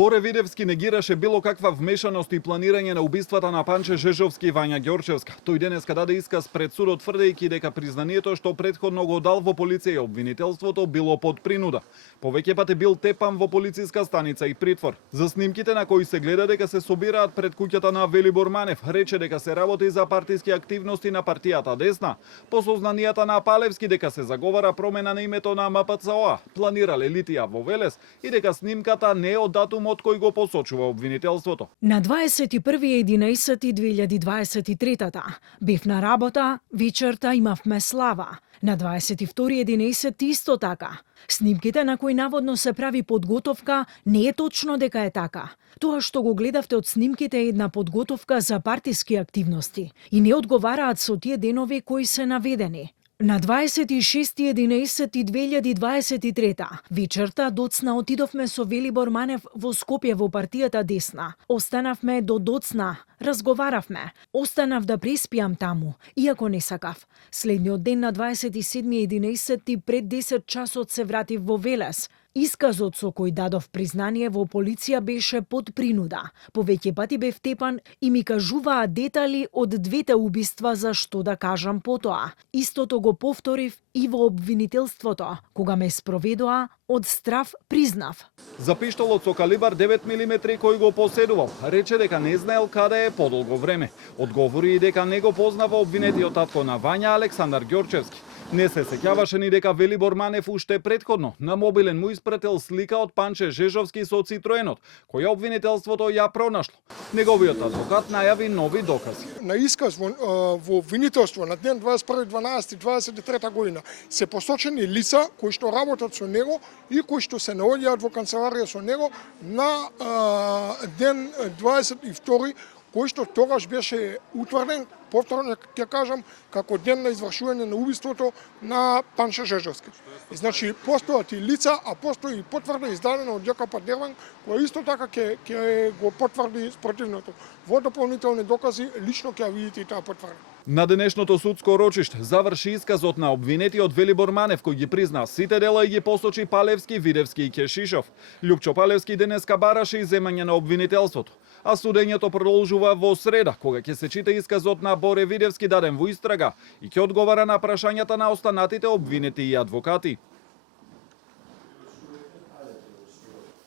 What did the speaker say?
Боре Видевски негираше било каква вмешаност и планирање на убиствата на Панче Жежовски и Вања Ѓорчевска. Тој денеска даде исказ пред судот тврдејќи дека признанието што претходно го дал во полиција и обвинителството било под принуда. Повеќе пати бил тепан во полициска станица и притвор. За снимките на кои се гледа дека се собираат пред куќата на Велибор Манев, рече дека се работи за партиски активности на партијата Десна. По сознанијата на Палевски дека се заговара промена на името на МПЦО, планирале литија во Велес и дека снимката не е од датумот кој го посочува обвинителството. На 21.11.2023 бев на работа, вечерта имавме слава. На 22.11 исто така. Снимките на кои наводно се прави подготовка не е точно дека е така. Тоа што го гледавте од снимките е една подготовка за партиски активности и не одговараат со тие денови кои се наведени. На 26.11.2023 вечерта доцна отидовме со Велибор Манев во Скопје во партијата Десна. Останавме до доцна, разговаравме. Останав да преспијам таму, иако не сакав. Следниот ден на 27.11 пред 10 часот се вратив во Велес. Исказот со кој дадов признание во полиција беше под принуда. Повеќе пати бев тепан и ми кажуваа детали од двете убиства за што да кажам потоа. Истото го повторив и во обвинителството, кога ме спроведоа, од страв признав. За пиштолот со калибар 9 мм кој го поседувал, рече дека не знаел каде е подолго време. Одговори и дека не го познава обвинетиот татко на Вања, Александар Ѓорчевски. Не се сеќаваше ни дека Велибор Манев уште претходно на мобилен му испратил слика од Панче Жежовски со Цитроенот, која обвинителството ја пронашло. Неговиот адвокат најави нови докази. На исказ во обвинителство на ден 21.12.23 година се посочени лица кои што работат со него и кои што се наоѓаат во канцеларија со него на ден 22 кој што тогаш беше утврден, повторно ќе кажам, како ден на извршување на убиството на Панче Жежовски. И значи постојат и лица, а постои и потврда издадена од ДКП Дервен, која исто така ќе го потврди спротивното. Во дополнителни докази лично ќе ја видите и таа потврда. На денешното судско рочиште заврши исказот на обвинетиот Велибор Манев, кој ги призна сите дела и ги посочи Палевски, Видевски и Кешишов. Лјупчо Палевски денеска бараше иземање на обвинителството, а судењето продолжува во среда, кога ќе се чита исказот на Боре Видевски даден во истрага и ќе одговара на прашањата на останатите обвинети и адвокати.